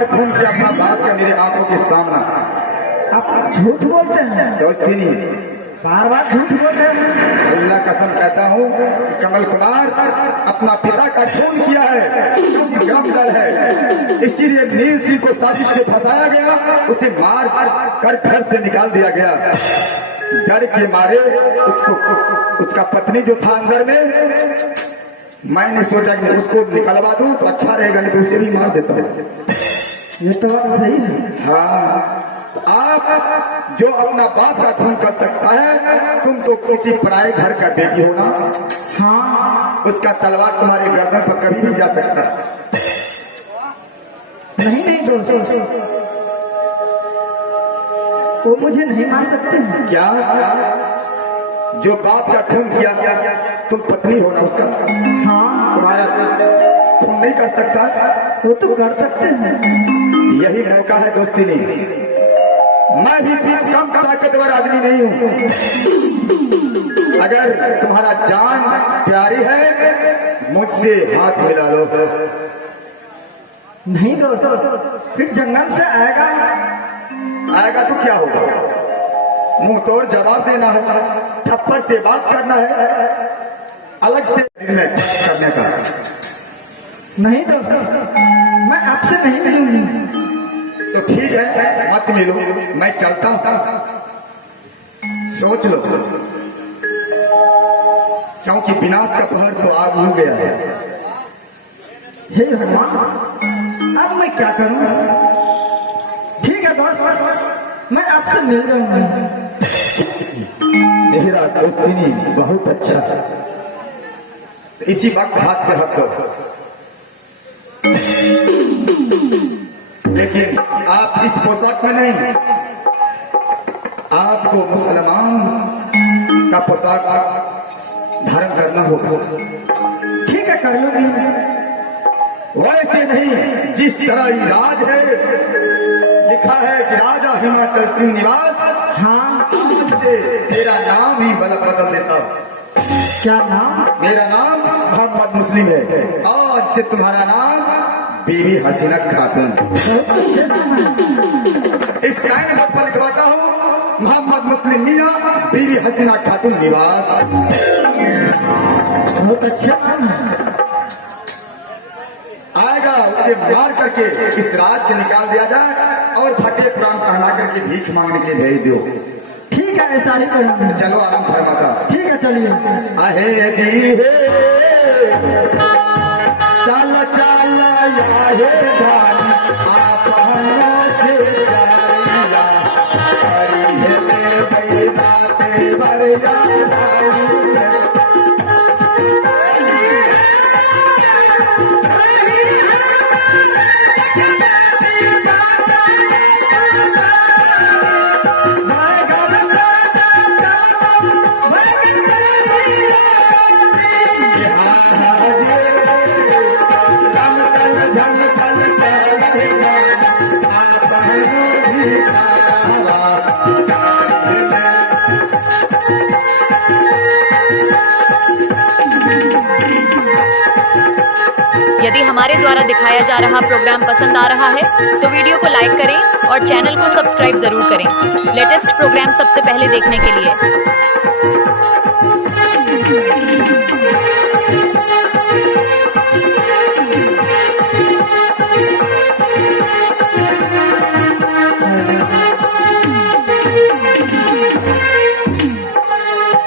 बार खून किया अपना बाप का मेरे आंखों के सामना। आप झूठ बोलते हैं, दोस्ती बार बार झूठ बोल रहे हैं। अल्लाह कसम कहता हूँ कमल कुमार अपना पिता का खून किया है, ग्राम दल है, इसीलिए नील सिंह को साजिश से फंसाया गया, उसे मार कर घर से निकाल दिया गया। डर के मारे उसको, उसका पत्नी जो था अंदर में, मैंने सोचा कि उसको निकलवा दूं तो अच्छा रहेगा, नहीं तो उसे भी मार देता हूँ। ये तो बात सही है। हाँ, आप जो अपना बाप का खून कर सकता है, तुम तो किसी पराये घर का बेटी हो ना। हाँ, उसका तलवार तुम्हारे गर्दन पर कभी नहीं जा सकता। नहीं नहीं दोस्त, वो मुझे नहीं मार सकते हैं। क्या जो बाप का खून किया, तुम पत्नी हो ना उसका, हाँ, तुम्हारा तुम नहीं कर सकता? वो तो कर सकते हैं। यही मौका है दोस्ती नहीं। मैं भी कम ताकतवर आदमी नहीं हूँ। अगर तुम्हारा जान प्यारी है, मुझसे हाथ मिला लो। नहीं दोस्त, फिर जंगल से आएगा। आएगा तो क्या होगा? मुंह तोड़ जवाब देना है, थप्पड़ से बात करना है, अलग से करने का। नहीं दोस्त, मैं आपसे नहीं मिलूंगी। तो ठीक है, मत मिलो, मैं चलता हूं। सोच लो, क्योंकि विनाश का पहर तो आ हो गया है। हे भगवान, अब मैं क्या करूं? ठीक है दोस्त, मैं आपसे मिल जाऊंगी। मेरा दोस्ती बहुत अच्छा है। इसी वक्त हाथ पे हाथ करो, लेकिन आप इस पोशाक में नहीं, आपको मुसलमान का पोशाक धारण करना होगा। ठीक है, कर लूंगी। वैसे नहीं जिस तरह ये राज है, लिखा है कि राजा हिमाचल सिंह निवास। हाँ, आज से मेरा नाम ही बदल देता हूँ। क्या नाम? मेरा नाम मोहम्मद मुस्लिम है। आज से तुम्हारा नाम बीवी हसीना खातून। इस साइन बोर्ड पर लिखवाता हूँ, मोहम्मद मुस्लिम मियां, बीवी हसीना खातून निवास। बहुत अच्छा नाम है। आएगा उसे मार करके इस राज से निकाल दिया जाए और फटे कुरान पहना करके भीख मांगने के लिए भेज दो। ठीक है, ऐसा ही करेंगे। चलो आराम फरमाता। ठीक है, चलिए। आहे जी हे, चल चल या हे धानी, आप से जारिया, हरी है मेरे भाई बाते भर जा। यदि हमारे द्वारा दिखाया जा रहा प्रोग्राम पसंद आ रहा है तो वीडियो को लाइक करें और चैनल को सब्सक्राइब जरूर करें लेटेस्ट प्रोग्राम सबसे पहले देखने के लिए।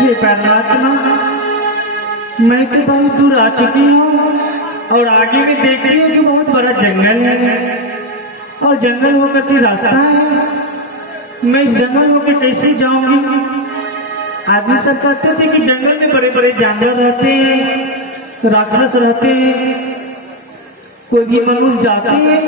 ये परमात्मा, मैं तो बहुत दूर आ चुकी हूँ और आगे भी देखती हूँ कि बहुत बड़ा जंगल है और जंगल होकर के रास्ता है। मैं इस जंगल होकर कैसे जाऊंगी? आदमी सब कहते थे कि जंगल में बड़े बड़े जानवर रहते हैं, राक्षस रहते हैं, कोई भी मनुष्य जाते हैं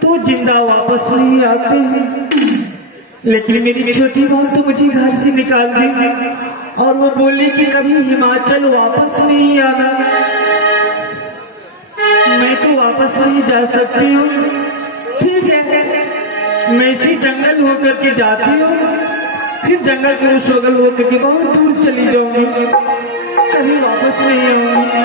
तो जिंदा वापस नहीं आते हैं। लेकिन मेरी छोटी बहन तो मुझे घर से निकाल दी और वो बोली कि कभी हिमाचल वापस नहीं आना। मैं तो वापस नहीं जा सकती हूँ। ठीक है, मैं इसी जंगल होकर के जाती हूँ, फिर जंगल के उस बगल होकर के बहुत दूर चली जाऊंगी, कभी वापस नहीं आऊंगी।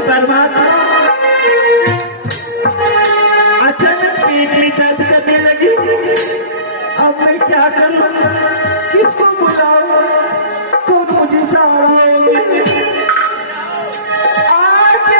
परमात्मा अचानक पेट में दर्द करने लगी। अब मैं क्या करूं, किसको बुलाऊं, कौन मुझे सहारा आगे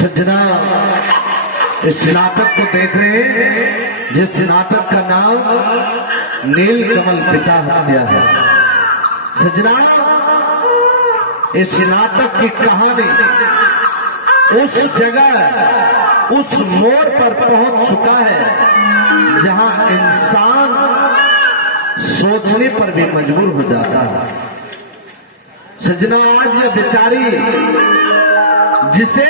सज्जना, इस नाटक को देख रहे हैं जिस नाटक का नाम नीलकमल पिता हत्या है। सज्जना, इस नाटक की कहानी उस जगह उस मोड़ पर पहुंच चुका है जहां इंसान सोचने पर भी मजबूर हो जाता है। सज्जना, आज यह बेचारी जिसे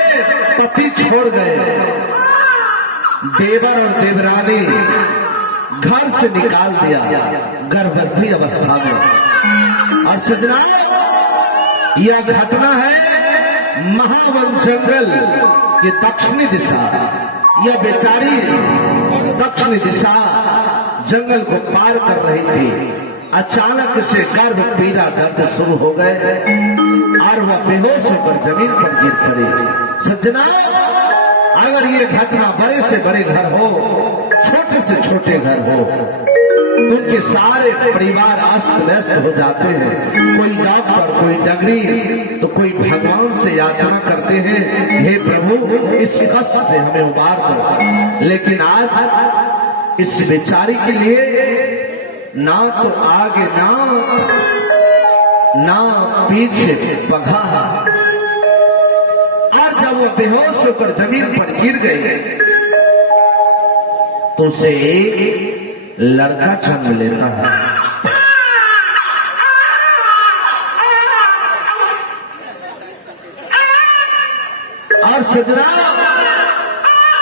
पति छोड़ गए, देवर और देवरानी घर से निकाल दिया गर्भवती अवस्था में। और सजना, यह घटना है महावन जंगल की दक्षिणी दिशा। यह बेचारी दक्षिणी दिशा जंगल को पार कर रही थी। अचानक से गर्भ पीड़ा दर्द शुरू हो गए और वह बेहोश होकर जमीन पर गिर पड़ी। सज्जना, अगर ये घटना बड़े से बड़े घर हो, छोटे से छोटे घर हो, उनके सारे परिवार अस्त व्यस्त हो जाते हैं। कोई डॉक्टर, कोई डगरी, तो कोई भगवान से याचना करते हैं, हे प्रभु इस कष्ट से हमें उबार दो। लेकिन आज इस बेचारी के लिए ना तो आगे ना पीछे पगा। और जब वो बेहोश होकर जमीन पर गिर गई तो उसे एक लड़का जन्म लेता है। और सिद्धरा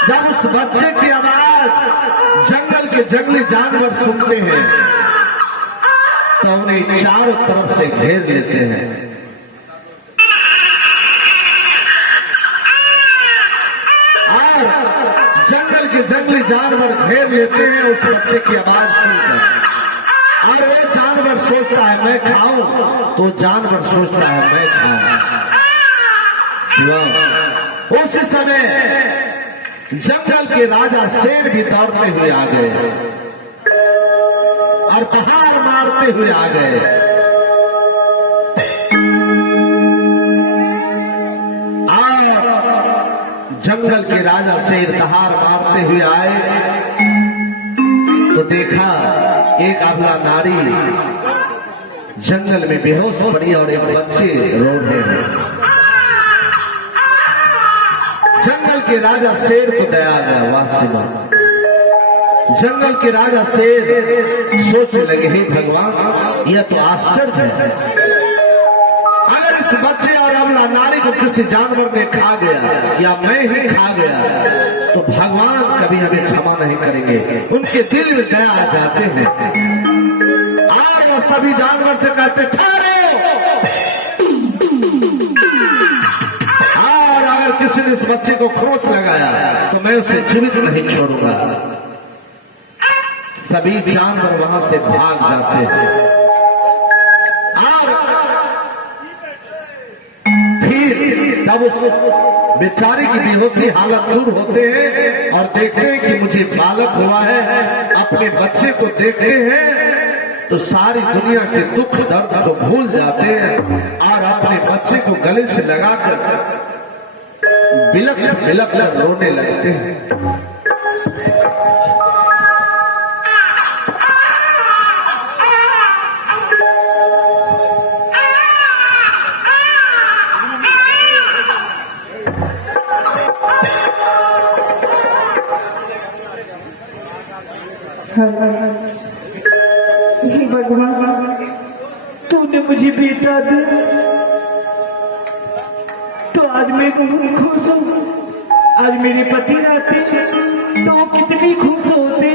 जब उस बच्चे की आवाज जंगल के जंगली जानवर सुनते हैं तो उन्हें चारों तरफ से घेर लेते हैं। और जंगल के जंगली जानवर घेर लेते हैं उस बच्चे की आवाज सुनकर। और वो जानवर सोचता है मैं खाऊं, तो जानवर सोचता है मैं खाऊं। उस समय जंगल के राजा शेर भी दौड़ते हुए आ गए और दहाड़ मारते हुए आ गए। और जंगल के राजा शेर दहाड़ मारते हुए आए तो देखा एक अबला नारी जंगल में बेहोश पड़ी और एक बच्चे रो रहे हैं। जंगल के राजा शेर को दया गया, वासिमा। जंगल के राजा शेर सोचने लगे हे भगवान, यह तो आश्चर्य है, अगर इस बच्चे और अबला नारी को किसी जानवर ने खा गया या मैं ही खा गया तो भगवान कभी हमें क्षमा नहीं करेंगे। उनके दिल में दया आ जाते हैं और वो सभी जानवर से कहते ठहरो, और अगर किसी ने इस बच्चे को खरोच लगाया तो मैं उसे जीवित नहीं छोड़ूंगा। सभी जानवर वहां से भाग जाते हैं और फिर तब उस बेचारे की बेहोशी हालत दूर होते हैं और देखते हैं कि मुझे बालक हुआ है। अपने बच्चे को देखते हैं तो सारी दुनिया के दुख दर्द को भूल जाते हैं और अपने बच्चे को गले से लगाकर बिलक बिलक कर रोने लगते हैं। हे भगवान, तूने मुझे बेटा दिया तो आज मैं बहुत खुश हूँ। आज मेरे पति रहते तो वो कितनी खुश होते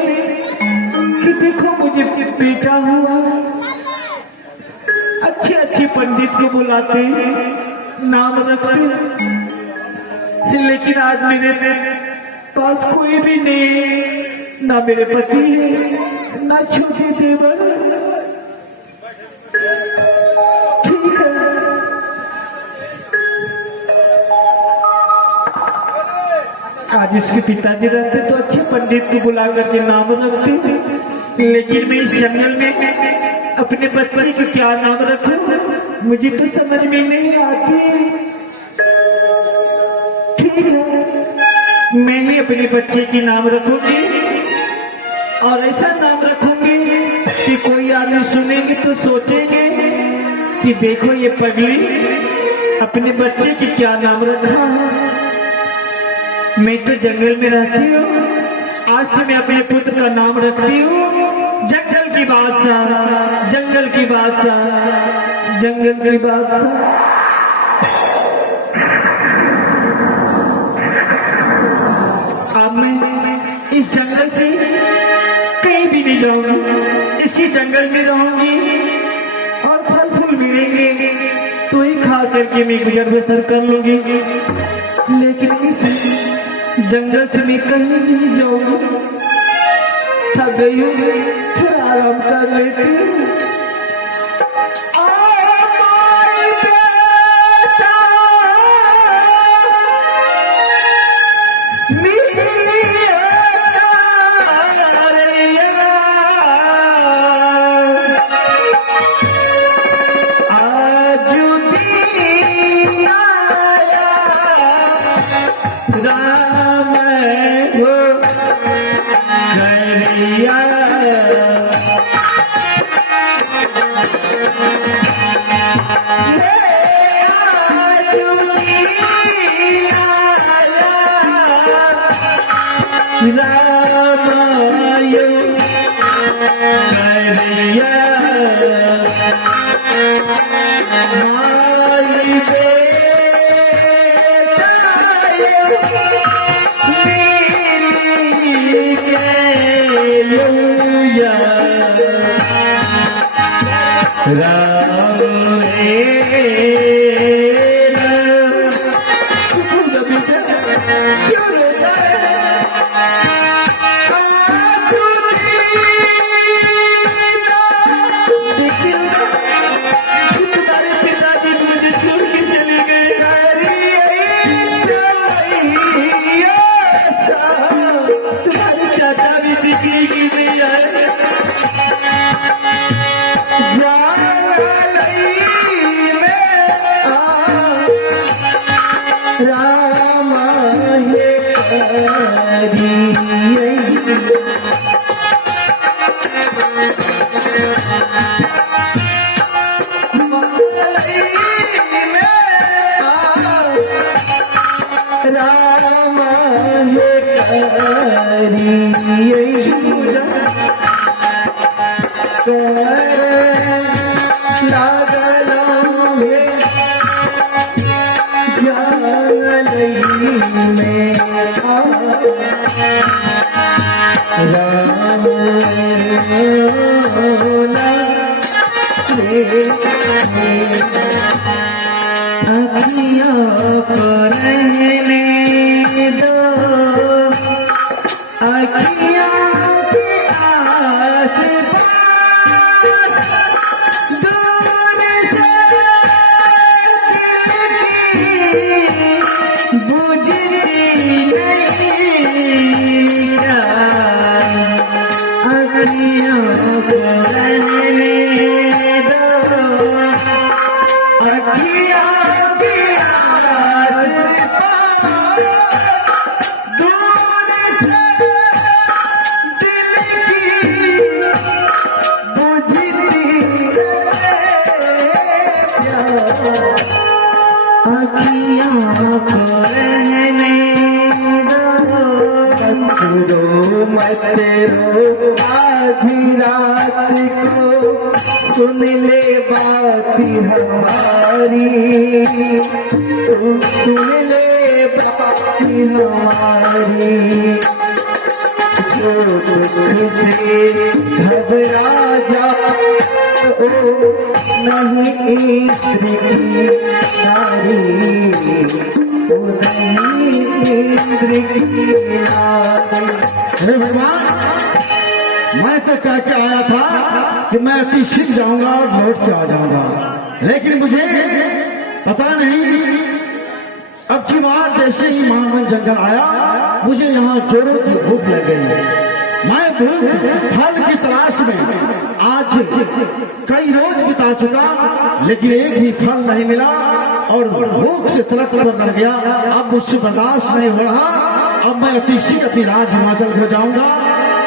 कि देखो मुझे बेटा हुआ। अच्छे अच्छे पंडित को बुलाते नाम रखते, लेकिन आज मेरे पास कोई भी नहीं, ना मेरे पति है ना छोटे देवर। ठीक है, आज इसके पिताजी रहते तो अच्छे पंडित को बुला करके नाम रखते, लेकिन मैं इस जंगल में अपने बच्चे को क्या नाम रखूं मुझे तो समझ में नहीं आती। ठीक है, मैं ही अपने बच्चे की नाम रखूंगी और ऐसा नाम रखूंगी कि कोई आदमी सुनेंगे तो सोचेंगे कि देखो ये पगली अपने बच्चे की क्या नाम रखा है। मैं तो जंगल में रहती हूँ, आज से मैं अपने पुत्र का नाम रखती हूँ जंगल की बादशाह, जंगल की बादशाह, जंगल की बादशाह। अब मैं इस जंगल से कहीं भी नहीं जाऊंगी, इसी जंगल में रहूंगी और फल फूल मिलेंगे तो ही खा करके मैं गुजर बसर कर लूंगी। लेकिन इस जंगल से मैं कहीं नहीं जाऊंगी, थक गई हूँ, थोड़ा आराम कर लेती हूँ। राम रे राम। क्यों रोता तुम्हारे पिताजी मुझे छोड़ के चले गए। तुम्हारे चाचा भी दिखने की नहीं आए। राम हे राम अखियों को रहने दो, अखियों के आस-पास दूर से बुझती नहीं रात। अखियों को रहने दो, अखियों के आस-पास दूर से दिल की बुझती अखियों को रहने दो। मत रो आधी रात को, सुन ले बात हमारी, तू सुन ले बात हमारी। जो तुझसे घबरा जाओ नहीं इश्क की नारी, ओ नहीं इश्क की नारी। हे भगवान, मैं तो कह के आया था कि मैं अति शीघ्र जाऊंगा और लौट के आ जाऊंगा, लेकिन मुझे पता नहीं अब की बार जैसे ही महावन जंगल आया, मुझे यहाँ चोरों की भूख लग गई। मैं भूख फल की तलाश में आज कई रोज बिता चुका, लेकिन एक भी फल नहीं मिला और भूख से तड़प कर रह गया। अब मुझसे बर्दाश्त नहीं हो रहा। अब मैं अति शीघ्र अपनी राज हिमाचल को जाऊंगा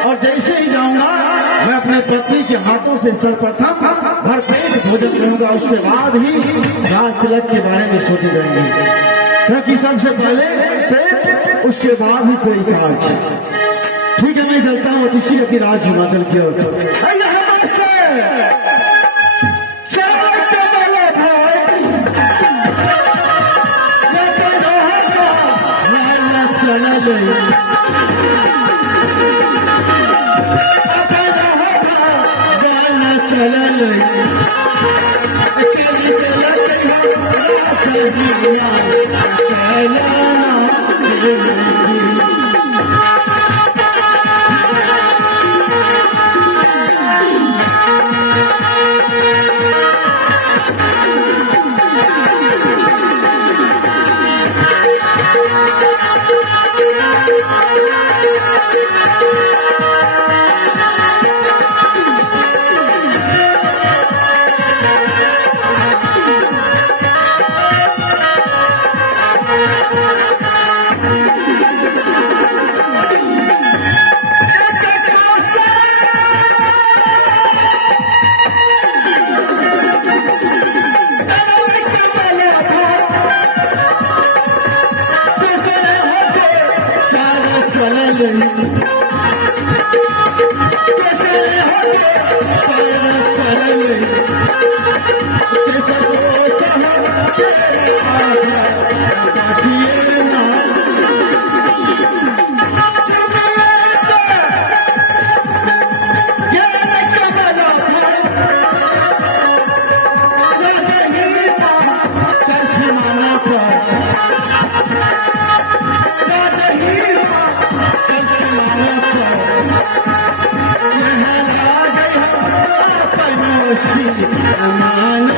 और जैसे ही जाऊंगा मैं अपने पत्नी के हाथों से सर्वप्रथम भरपेट भोजन करूंगा। उसके बाद ही राज तिलक के बारे में सोचे जाएंगे, क्योंकि सबसे पहले पेट, उसके बाद ही कोई काज। ठीक है, मैं चलता हूँ अति शीघ्र अपनी राज हिमाचल की ओर। सीता माना